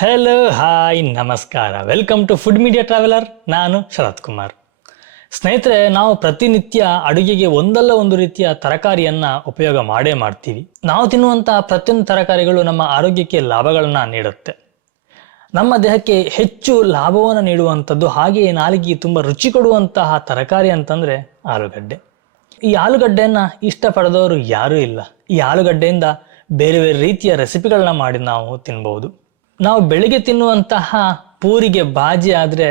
Hello hi ನಮಸ್ಕಾರ, welcome to food media traveller. ನಾನು ಶರತ್ ಕುಮಾರ್. ಸ್ನೇಹಿತರೆ, ನಾವು ಪ್ರತಿನಿತ್ಯ ಅಡುಗೆಗೆ ಒಂದಲ್ಲ ಒಂದು ರೀತಿಯ ತರಕಾರಿಯನ್ನ ಉಪಯೋಗ ಮಾಡೇ ಮಾಡ್ತೀವಿ. ನಾವು ತಿನ್ನುವಂತಹ ಪ್ರತಿಯೊಂದು ತರಕಾರಿಗಳು ನಮ್ಮ ಆರೋಗ್ಯಕ್ಕೆ ಲಾಭಗಳನ್ನ ನೀಡುತ್ತೆ. ನಮ್ಮ ದೇಹಕ್ಕೆ ಹೆಚ್ಚು ಲಾಭವನ್ನು ನೀಡುವಂಥದ್ದು, ಹಾಗೆಯೇ ನಾಲಿಗೆಗೆ ತುಂಬಾ ರುಚಿ ಕೊಡುವಂತಹ ತರಕಾರಿ ಅಂತಂದ್ರೆ ಆಲೂಗಡ್ಡೆ. ಈ ಆಲೂಗಡ್ಡೆಯನ್ನ ಇಷ್ಟಪಡದವರು ಯಾರೂ ಇಲ್ಲ. ಈ ಆಲೂಗಡ್ಡೆಯಿಂದ ಬೇರೆ ಬೇರೆ ರೀತಿಯ ರೆಸಿಪಿಗಳನ್ನ ಮಾಡಿ ನಾವು ತಿನ್ಬಹುದು. ನಾವು ಬೆಳಿಗ್ಗೆ ತಿನ್ನುವಂತಹ ಪೂರಿಗೆ ಬಾಜಿ ಆದರೆ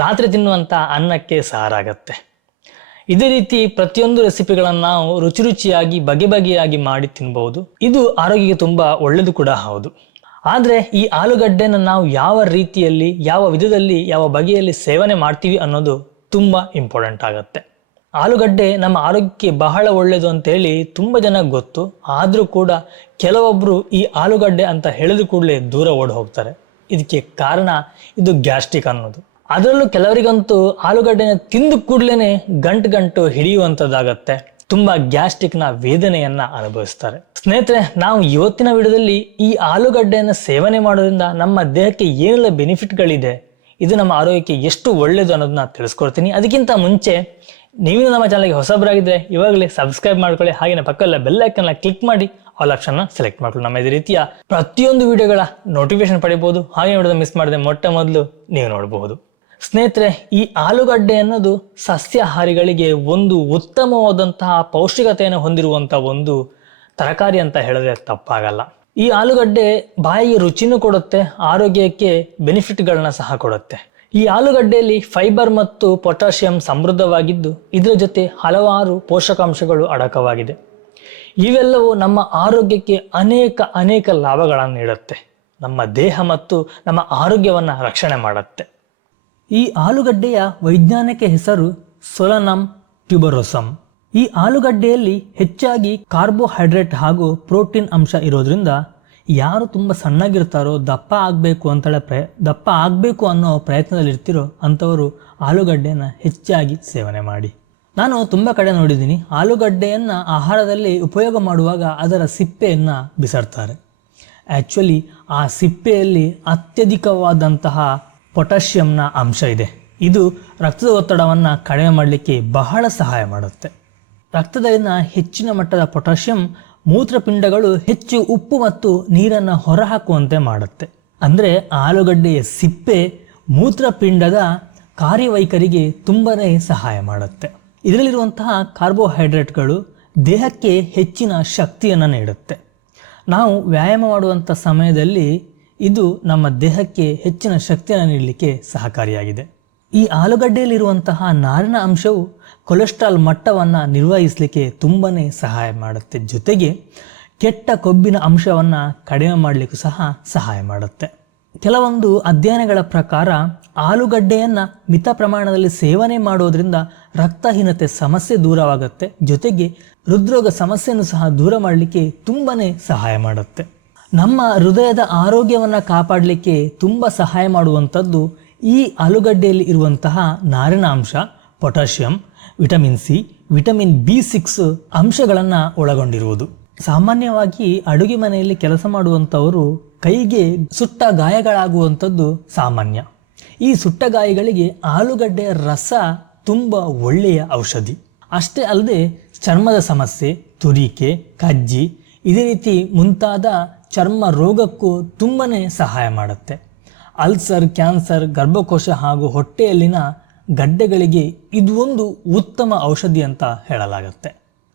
ರಾತ್ರಿ ತಿನ್ನುವಂತಹ ಅನ್ನಕ್ಕೆ ಸಾರಾಗತ್ತೆ. ಇದೇ ರೀತಿ ಪ್ರತಿಯೊಂದು ರೆಸಿಪಿಗಳನ್ನು ನಾವು ರುಚಿ ರುಚಿಯಾಗಿ ಬಗೆ ಬಗೆಯಾಗಿ ಮಾಡಿ ತಿನ್ಬಹುದು. ಇದು ಆರೋಗ್ಯಕ್ಕೆ ತುಂಬಾ ಒಳ್ಳೆಯದು ಕೂಡ ಹೌದು. ಆದರೆ ಈ ಆಲೂಗಡ್ಡೆನ ನಾವು ಯಾವ ರೀತಿಯಲ್ಲಿ, ಯಾವ ವಿಧದಲ್ಲಿ, ಯಾವ ಬಗೆಯಲ್ಲಿ ಸೇವನೆ ಮಾಡ್ತೀವಿ ಅನ್ನೋದು ತುಂಬಾ ಇಂಪಾರ್ಟೆಂಟ್ ಆಗುತ್ತೆ. ಆಲೂಗಡ್ಡೆ ನಮ್ಮ ಆರೋಗ್ಯಕ್ಕೆ ಬಹಳ ಒಳ್ಳೆಯದು ಅಂತೇಳಿ ತುಂಬ ಜನ ಗೊತ್ತು. ಆದರೂ ಕೂಡ ಕೆಲವೊಬ್ಬರು ಈ ಆಲೂಗಡ್ಡೆ ಅಂತ ಹೇಳಿದ ಕೂಡಲೇ ದೂರ ಓಡಿ ಹೋಗ್ತಾರೆ. ಇದಕ್ಕೆ ಕಾರಣ ಇದು ಗ್ಯಾಸ್ಟ್ರಿಕ್ ಅನ್ನೋದು. ಅದರಲ್ಲೂ ಕೆಲವರಿಗಂತೂ ಆಲೂಗಡ್ಡೆನ ತಿಂದು ಕೂಡಲೇ ಗಂಟು ಹಿಡಿಯುವಂಥದ್ದಾಗತ್ತೆ. ತುಂಬಾ ಗ್ಯಾಸ್ಟ್ರಿಕ್ನ ವೇದನೆಯನ್ನ ಅನುಭವಿಸ್ತಾರೆ. ಸ್ನೇಹಿತರೆ, ನಾವು ಇವತ್ತಿನ ವಿಡಿಯೋದಲ್ಲಿ ಈ ಆಲೂಗಡ್ಡೆಯನ್ನು ಸೇವನೆ ಮಾಡೋದ್ರಿಂದ ನಮ್ಮ ದೇಹಕ್ಕೆ ಏನೆಲ್ಲ ಬೆನಿಫಿಟ್ಗಳಿದೆ, ಇದು ನಮ್ಮ ಆರೋಗ್ಯಕ್ಕೆ ಎಷ್ಟು ಒಳ್ಳೆಯದು ಅನ್ನೋದನ್ನ ತಿಳಿಸ್ಕೊಡ್ತೀನಿ. ಅದಕ್ಕಿಂತ ಮುಂಚೆ ನೀವು ನಮ್ಮ ಚಾನಲ್ಗೆ ಹೊಸಬರಾಗಿದ್ದರೆ ಇವಾಗಲೇ ಸಬ್ಸ್ಕ್ರೈಬ್ ಮಾಡ್ಕೊಳ್ಳಿ. ಹಾಗೆ ಪಕ್ಕದಲ್ಲ ಬೆಲ್ ಐಕನ್ ಕ್ಲಿಕ್ ಮಾಡಿ ಆಲ್ ಆಪ್ಷನ್ ಸೆಲೆಕ್ಟ್ ಮಾಡ್ಕೊಳ್ಳಿ. ನಮ್ಮ ಇದೇ ರೀತಿಯ ಪ್ರತಿಯೊಂದು ವಿಡಿಯೋಗಳ ನೋಟಿಫಿಕೇಶನ್ ಪಡಿಬಹುದು. ಹಾಗೆ ವಿಡಿಯೋ ಮಿಸ್ ಮಾಡದೆ ಮೊಟ್ಟ ಮೊದಲು ನೀವು ನೋಡಬಹುದು. ಸ್ನೇಹಿತರೆ, ಈ ಆಲೂಗಡ್ಡೆ ಅನ್ನೋದು ಸಸ್ಯಾಹಾರಿಗಳಿಗೆ ಒಂದು ಉತ್ತಮವಾದಂತಹ ಪೌಷ್ಟಿಕತೆಯನ್ನು ಹೊಂದಿರುವಂತಹ ಒಂದು ತರಕಾರಿ ಅಂತ ಹೇಳಿದ್ರೆ ತಪ್ಪಾಗಲ್ಲ. ಈ ಆಲೂಗಡ್ಡೆ ಬಾಯಿಗೆ ರುಚಿನೂ ಕೊಡುತ್ತೆ, ಆರೋಗ್ಯಕ್ಕೆ ಬೆನಿಫಿಟ್ಗಳನ್ನ ಸಹ ಕೊಡುತ್ತೆ. ಈ ಆಲೂಗಡ್ಡೆಯಲ್ಲಿ ಫೈಬರ್ ಮತ್ತು ಪೊಟ್ಯಾಷಿಯಂ ಸಮೃದ್ಧವಾಗಿದ್ದು ಇದರ ಜೊತೆ ಹಲವಾರು ಪೋಷಕಾಂಶಗಳು ಅಡಕವಾಗಿದೆ. ಇವೆಲ್ಲವೂ ನಮ್ಮ ಆರೋಗ್ಯಕ್ಕೆ ಅನೇಕ ಲಾಭಗಳನ್ನು ನೀಡುತ್ತೆ. ನಮ್ಮ ದೇಹ ಮತ್ತು ನಮ್ಮ ಆರೋಗ್ಯವನ್ನು ರಕ್ಷಣೆ ಮಾಡುತ್ತೆ. ಈ ಆಲೂಗಡ್ಡೆಯ ವೈಜ್ಞಾನಿಕ ಹೆಸರು ಸೊಲನಮ್ ಟ್ಯೂಬರೋಸಮ್. ಈ ಆಲೂಗಡ್ಡೆಯಲ್ಲಿ ಹೆಚ್ಚಾಗಿ ಕಾರ್ಬೋಹೈಡ್ರೇಟ್ ಹಾಗೂ ಪ್ರೋಟೀನ್ ಅಂಶ ಇರೋದ್ರಿಂದ ಯಾರು ತುಂಬ ಸಣ್ಣಗಿರ್ತಾರೋ, ದಪ್ಪ ಆಗಬೇಕು ಅನ್ನೋ ಪ್ರಯತ್ನದಲ್ಲಿರ್ತಿರೋ ಅಂಥವರು ಆಲೂಗಡ್ಡೆಯನ್ನು ಹೆಚ್ಚಾಗಿ ಸೇವನೆ ಮಾಡಿ. ನಾನು ತುಂಬ ಕಡೆ ನೋಡಿದ್ದೀನಿ, ಆಲೂಗಡ್ಡೆಯನ್ನು ಆಹಾರದಲ್ಲಿ ಉಪಯೋಗ ಮಾಡುವಾಗ ಅದರ ಸಿಪ್ಪೆಯನ್ನು ಬಿಸಾಡ್ತಾರೆ. ಆ್ಯಕ್ಚುಲಿ ಆ ಸಿಪ್ಪೆಯಲ್ಲಿ ಅತ್ಯಧಿಕವಾದಂತಹ ಪೊಟ್ಯಾಷಿಯಂನ ಅಂಶ ಇದೆ. ಇದು ರಕ್ತದ ಒತ್ತಡವನ್ನು ಕಡಿಮೆ ಮಾಡಲಿಕ್ಕೆ ಬಹಳ ಸಹಾಯ ಮಾಡುತ್ತೆ. ರಕ್ತದಲ್ಲಿನ ಹೆಚ್ಚಿನ ಮಟ್ಟದ ಪೊಟ್ಯಾಷಿಯಂ ಮೂತ್ರಪಿಂಡಗಳು ಹೆಚ್ಚು ಉಪ್ಪು ಮತ್ತು ನೀರನ್ನು ಹೊರಹಾಕುವಂತೆ ಮಾಡುತ್ತೆ. ಅಂದರೆ ಆಲೂಗಡ್ಡೆಯ ಸಿಪ್ಪೆ ಮೂತ್ರಪಿಂಡದ ಕಾರ್ಯವೈಖರಿಗೆ ತುಂಬನೇ ಸಹಾಯ ಮಾಡುತ್ತೆ. ಇದರಲ್ಲಿರುವಂತಹ ಕಾರ್ಬೋಹೈಡ್ರೇಟ್ಗಳು ದೇಹಕ್ಕೆ ಹೆಚ್ಚಿನ ಶಕ್ತಿಯನ್ನು ನೀಡುತ್ತೆ. ನಾವು ವ್ಯಾಯಾಮ ಮಾಡುವಂಥ ಸಮಯದಲ್ಲಿ ಇದು ನಮ್ಮ ದೇಹಕ್ಕೆ ಹೆಚ್ಚಿನ ಶಕ್ತಿಯನ್ನು ನೀಡಲಿಕ್ಕೆ ಸಹಕಾರಿಯಾಗಿದೆ. ಈ ಆಲೂಗಡ್ಡೆಯಲ್ಲಿರುವಂತಹ ನಾರಿನ ಅಂಶವು ಕೊಲೆಸ್ಟ್ರಾಲ್ ಮಟ್ಟವನ್ನು ನಿರ್ವಹಿಸಲಿಕ್ಕೆ ತುಂಬನೇ ಸಹಾಯ ಮಾಡುತ್ತೆ. ಜೊತೆಗೆ ಕೆಟ್ಟ ಕೊಬ್ಬಿನ ಅಂಶವನ್ನು ಕಡಿಮೆ ಮಾಡಲಿಕ್ಕೂ ಸಹ ಸಹಾಯ ಮಾಡುತ್ತೆ. ಕೆಲವೊಂದು ಅಧ್ಯಯನಗಳ ಪ್ರಕಾರ ಆಲೂಗಡ್ಡೆಯನ್ನು ಮಿತ ಪ್ರಮಾಣದಲ್ಲಿ ಸೇವನೆ ಮಾಡೋದ್ರಿಂದ ರಕ್ತಹೀನತೆ ಸಮಸ್ಯೆ ದೂರವಾಗುತ್ತೆ. ಜೊತೆಗೆ ಹೃದ್ರೋಗ ಸಮಸ್ಯೆಯನ್ನು ಸಹ ದೂರ ಮಾಡಲಿಕ್ಕೆ ತುಂಬನೇ ಸಹಾಯ ಮಾಡುತ್ತೆ. ನಮ್ಮ ಹೃದಯದ ಆರೋಗ್ಯವನ್ನು ಕಾಪಾಡಲಿಕ್ಕೆ ತುಂಬ ಸಹಾಯ ಮಾಡುವಂಥದ್ದು ಈ ಆಲೂಗಡ್ಡೆಯಲ್ಲಿ ಇರುವಂತಹ ನಾರಿನ ಅಂಶ, potassium, vitamin C, vitamin B6 ಅಂಶಗಳನ್ನು ಒಳಗೊಂಡಿರುವುದು. ಸಾಮಾನ್ಯವಾಗಿ ಅಡುಗೆ ಮನೆಯಲ್ಲಿ ಕೆಲಸ ಮಾಡುವಂಥವರು ಕೈಗೆ ಸುಟ್ಟ ಗಾಯಗಳಾಗುವಂಥದ್ದು ಸಾಮಾನ್ಯ. ಈ ಸುಟ್ಟ ಗಾಯಗಳಿಗೆ ಆಲೂಗಡ್ಡೆಯ ರಸ ತುಂಬ ಒಳ್ಳೆಯ ಔಷಧಿ. ಅಷ್ಟೇ ಅಲ್ಲದೆ ಚರ್ಮದ ಸಮಸ್ಯೆ, ತುರಿಕೆ, ಕಜ್ಜಿ ಇದೇ ರೀತಿ ಮುಂತಾದ ಚರ್ಮ ರೋಗಕ್ಕೂ ತುಂಬನೇ ಸಹಾಯ ಮಾಡುತ್ತೆ. ಅಲ್ಸರ್, ಕ್ಯಾನ್ಸರ್, ಗರ್ಭಕೋಶ ಹಾಗೂ ಹೊಟ್ಟೆಯಲ್ಲಿನ ಗಡ್ಡೆಗಳಿಗೆ ಇದು ಒಂದು ಉತ್ತಮ ಔಷಧಿ ಅಂತ ಹೇಳಲಾಗುತ್ತೆ.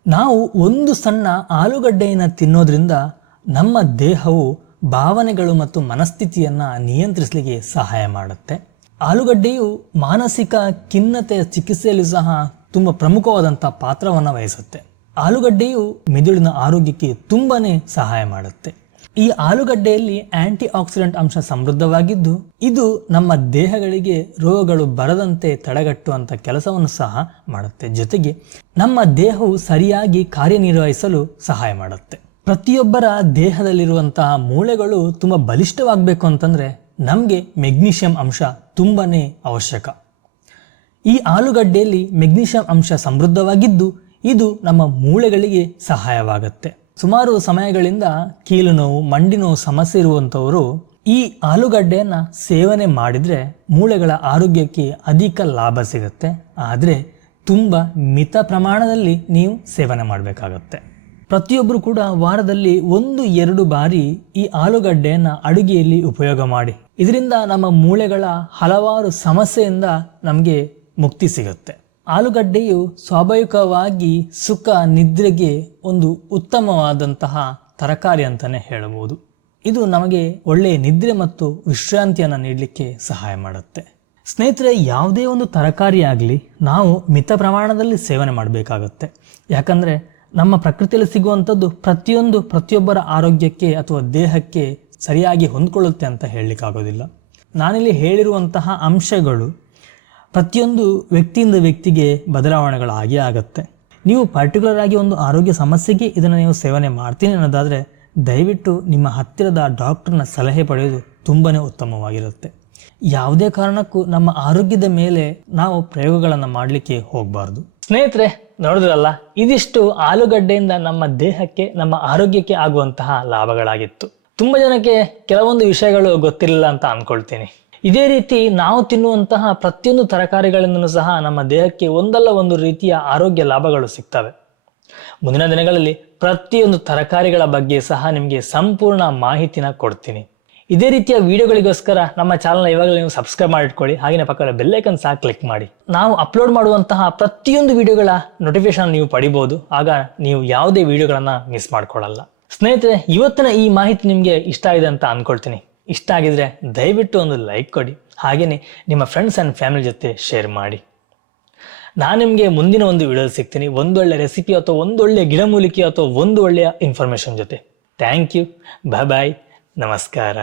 ನಾವು ಒಂದು ಸಣ್ಣ ಆಲೂಗಡ್ಡೆಯನ್ನು ತಿನ್ನೋದ್ರಿಂದ ನಮ್ಮ ದೇಹವು ಭಾವನೆಗಳು ಮತ್ತು ಮನಸ್ಥಿತಿಯನ್ನು ನಿಯಂತ್ರಿಸಲಿಕ್ಕೆ ಸಹಾಯ ಮಾಡುತ್ತೆ. ಆಲೂಗಡ್ಡೆಯು ಮಾನಸಿಕ ಖಿನ್ನತೆಯ ಚಿಕಿತ್ಸೆಯಲ್ಲೂ ಸಹ ತುಂಬ ಪ್ರಮುಖವಾದಂಥ ಪಾತ್ರವನ್ನು ವಹಿಸುತ್ತೆ. ಆಲೂಗಡ್ಡೆಯು ಮೆದುಳಿನ ಆರೋಗ್ಯಕ್ಕೆ ತುಂಬನೇ ಸಹಾಯ ಮಾಡುತ್ತೆ. ಈ ಆಲೂಗಡ್ಡೆಯಲ್ಲಿ ಆಂಟಿ ಆಕ್ಸಿಡೆಂಟ್ ಅಂಶ ಸಮೃದ್ಧವಾಗಿದ್ದು ಇದು ನಮ್ಮ ದೇಹಗಳಿಗೆ ರೋಗಗಳು ಬರದಂತೆ ತಡೆಗಟ್ಟುವಂಥ ಕೆಲಸವನ್ನು ಸಹ ಮಾಡುತ್ತೆ. ಜೊತೆಗೆ ನಮ್ಮ ದೇಹವು ಸರಿಯಾಗಿ ಕಾರ್ಯನಿರ್ವಹಿಸಲು ಸಹಾಯ ಮಾಡುತ್ತೆ. ಪ್ರತಿಯೊಬ್ಬರ ದೇಹದಲ್ಲಿರುವಂತಹ ಮೂಳೆಗಳು ತುಂಬ ಬಲಿಷ್ಠವಾಗಬೇಕು ಅಂತಂದರೆ ನಮಗೆ ಮೆಗ್ನೀಷಿಯಂ ಅಂಶ ತುಂಬನೇ ಅವಶ್ಯಕ. ಈ ಆಲೂಗಡ್ಡೆಯಲ್ಲಿ ಮೆಗ್ನೀಷಿಯಂ ಅಂಶ ಸಮೃದ್ಧವಾಗಿದ್ದು ಇದು ನಮ್ಮ ಮೂಳೆಗಳಿಗೆ ಸಹಾಯವಾಗುತ್ತೆ. ಸುಮಾರು ಸಮಯಗಳಿಂದ ಕೀಲು ನೋವು, ಮಂಡಿ ನೋವು ಸಮಸ್ಯೆ ಇರುವಂಥವರು ಈ ಆಲೂಗಡ್ಡೆಯನ್ನು ಸೇವನೆ ಮಾಡಿದರೆ ಮೂಳೆಗಳ ಆರೋಗ್ಯಕ್ಕೆ ಅಧಿಕ ಲಾಭ ಸಿಗುತ್ತೆ. ಆದರೆ ತುಂಬ ಮಿತ ಪ್ರಮಾಣದಲ್ಲಿ ನೀವು ಸೇವನೆ ಮಾಡಬೇಕಾಗತ್ತೆ. ಪ್ರತಿಯೊಬ್ಬರು ಕೂಡ ವಾರದಲ್ಲಿ 1-2 ಬಾರಿ ಈ ಆಲೂಗಡ್ಡೆಯನ್ನು ಅಡುಗೆಯಲ್ಲಿ ಉಪಯೋಗ ಮಾಡಿ. ಇದರಿಂದ ನಮ್ಮ ಮೂಳೆಗಳ ಹಲವಾರು ಸಮಸ್ಯೆಯಿಂದ ನಮಗೆ ಮುಕ್ತಿ ಸಿಗುತ್ತೆ. ಆಲೂಗಡ್ಡೆಯು ಸ್ವಾಭಾವಿಕವಾಗಿ ಸುಖ ನಿದ್ರೆಗೆ ಒಂದು ಉತ್ತಮವಾದಂತಹ ತರಕಾರಿ ಅಂತಲೇ ಹೇಳಬಹುದು. ಇದು ನಮಗೆ ಒಳ್ಳೆಯ ನಿದ್ರೆ ಮತ್ತು ವಿಶ್ರಾಂತಿಯನ್ನು ನೀಡಲಿಕ್ಕೆ ಸಹಾಯ ಮಾಡುತ್ತೆ. ಸ್ನೇಹಿತರೆ, ಯಾವುದೇ ಒಂದು ತರಕಾರಿ ಆಗಲಿ ನಾವು ಮಿತ ಪ್ರಮಾಣದಲ್ಲಿ ಸೇವನೆ ಮಾಡಬೇಕಾಗತ್ತೆ. ಯಾಕಂದರೆ ನಮ್ಮ ಪ್ರಕೃತಿಯಲ್ಲಿ ಸಿಗುವಂಥದ್ದು ಪ್ರತಿಯೊಬ್ಬರ ಆರೋಗ್ಯಕ್ಕೆ ಅಥವಾ ದೇಹಕ್ಕೆ ಸರಿಯಾಗಿ ಹೊಂದ್ಕೊಳ್ಳುತ್ತೆ ಅಂತ ಹೇಳಲಿಕ್ಕಾಗೋದಿಲ್ಲ. ನಾನಿಲ್ಲಿ ಹೇಳಿರುವಂತಹ ಅಂಶಗಳು ಪ್ರತಿಯೊಂದು ವ್ಯಕ್ತಿಯಿಂದ ವ್ಯಕ್ತಿಗೆ ಬದಲಾವಣೆಗಳಾಗೇ ಆಗುತ್ತೆ. ನೀವು ಪರ್ಟಿಕ್ಯುಲರ್ ಆಗಿ ಒಂದು ಆರೋಗ್ಯ ಸಮಸ್ಯೆಗೆ ಇದನ್ನು ನೀವು ಸೇವನೆ ಮಾಡ್ತೀನಿ ಅನ್ನೋದಾದರೆ ದಯವಿಟ್ಟು ನಿಮ್ಮ ಹತ್ತಿರದ ಡಾಕ್ಟರ್ನ ಸಲಹೆ ಪಡೆಯೋದು ತುಂಬಾ ಉತ್ತಮವಾಗಿರುತ್ತೆ. ಯಾವುದೇ ಕಾರಣಕ್ಕೂ ನಮ್ಮ ಆರೋಗ್ಯದ ಮೇಲೆ ನಾವು ಪ್ರಯೋಗಗಳನ್ನು ಮಾಡಲಿಕ್ಕೆ ಹೋಗಬಾರ್ದು. ಸ್ನೇಹಿತರೆ, ನೋಡಿದ್ರಲ್ಲ, ಇದಿಷ್ಟು ಆಲೂಗಡ್ಡೆಯಿಂದ ನಮ್ಮ ದೇಹಕ್ಕೆ ನಮ್ಮ ಆರೋಗ್ಯಕ್ಕೆ ಆಗುವಂತಹ ಲಾಭಗಳಾಗಿತ್ತು. ತುಂಬ ಜನಕ್ಕೆ ಕೆಲವೊಂದು ವಿಷಯಗಳು ಗೊತ್ತಿರಲಿಲ್ಲ ಅಂತ ಅಂದ್ಕೊಳ್ತೀನಿ. ಇದೇ ರೀತಿ ನಾವು ತಿನ್ನುವಂತಹ ಪ್ರತಿಯೊಂದು ತರಕಾರಿಗಳಿಂದಲೂ ಸಹ ನಮ್ಮ ದೇಹಕ್ಕೆ ಒಂದಲ್ಲ ಒಂದು ರೀತಿಯ ಆರೋಗ್ಯ ಲಾಭಗಳು ಸಿಗ್ತವೆ. ಮುಂದಿನ ದಿನಗಳಲ್ಲಿ ಪ್ರತಿಯೊಂದು ತರಕಾರಿಗಳ ಬಗ್ಗೆ ಸಹ ನಿಮಗೆ ಸಂಪೂರ್ಣ ಮಾಹಿತಿನ ಕೊಡ್ತೀನಿ. ಇದೇ ರೀತಿಯ ವಿಡಿಯೋಗಳಿಗೋಸ್ಕರ ನಮ್ಮ ಚಾನಲ್ನ ಇವಾಗಲೇ ನೀವು ಸಬ್ಸ್ಕ್ರೈಬ್ ಮಾಡಿಟ್ಕೊಳ್ಳಿ. ಹಾಗೆಯೇ ಪಕ್ಕದ ಬೆಲ್ಲೈಕನ್ ಸಹ ಕ್ಲಿಕ್ ಮಾಡಿ. ನಾವು ಅಪ್ಲೋಡ್ ಮಾಡುವಂತಹ ಪ್ರತಿಯೊಂದು ವಿಡಿಯೋಗಳ ನೋಟಿಫಿಕೇಶನ್ ನೀವು ಪಡಿಬಹುದು. ಆಗ ನೀವು ಯಾವುದೇ ವಿಡಿಯೋಗಳನ್ನ ಮಿಸ್ ಮಾಡ್ಕೊಳ್ಳಲ್ಲ. ಸ್ನೇಹಿತರೆ, ಇವತ್ತಿನ ಈ ಮಾಹಿತಿ ನಿಮಗೆ ಇಷ್ಟ ಆಗಿದೆ ಅಂತ ಅಂದ್ಕೊಳ್ತೀನಿ. ಇಷ್ಟ ಆಗಿದ್ರೆ ದಯವಿಟ್ಟು ಒಂದು ಲೈಕ್ ಕೊಡಿ. ಹಾಗೆಯೇ ನಿಮ್ಮ ಫ್ರೆಂಡ್ಸ್ ಆ್ಯಂಡ್ ಫ್ಯಾಮಿಲಿ ಜೊತೆ ಶೇರ್ ಮಾಡಿ. ನಾನು ನಿಮಗೆ ಮುಂದಿನ ಒಂದು ವಿಡಿಯೋ ಸಿಗ್ತೀನಿ, ಒಂದೊಳ್ಳೆ ರೆಸಿಪಿ ಅಥವಾ ಒಂದೊಳ್ಳೆ ಗಿಡಮೂಲಿಕೆ ಅಥವಾ ಒಂದು ಒಳ್ಳೆಯ ಇನ್ಫಾರ್ಮೇಶನ್ ಜೊತೆ. Thank you. ಬಾಯ್. ನಮಸ್ಕಾರ.